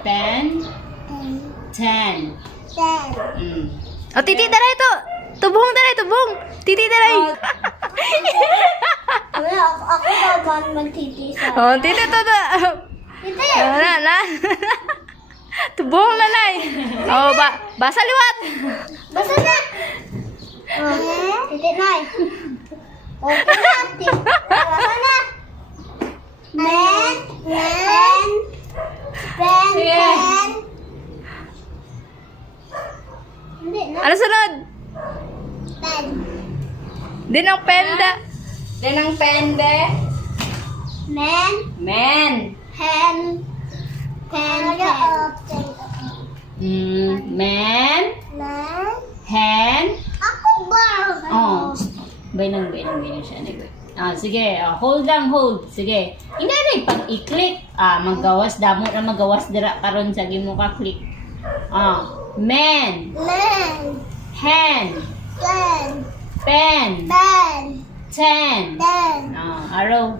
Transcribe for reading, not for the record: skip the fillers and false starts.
Pen. 10. Oh, titi daray to. Tubong daray, tubong. Titi daray. Ako naman magtitisa. Oh, titi to. Hindi. Na. Tubong nanay. Oh, basa liwat. Basta na. Hindi na. Okay na. Basta na. Pen. Hindi na. Ano sunod? Pen. Din ang penda. Then ang pende. Men. Pen. Men. Hen. Ako ba? Oh. Bainang siya. Sige. Hold lang, hold. Sige. Hindi na pag i-click. Magawas. Damo na magawas dira karon sa gimo ka click. Men. Hen. Pen. 10. Arrow.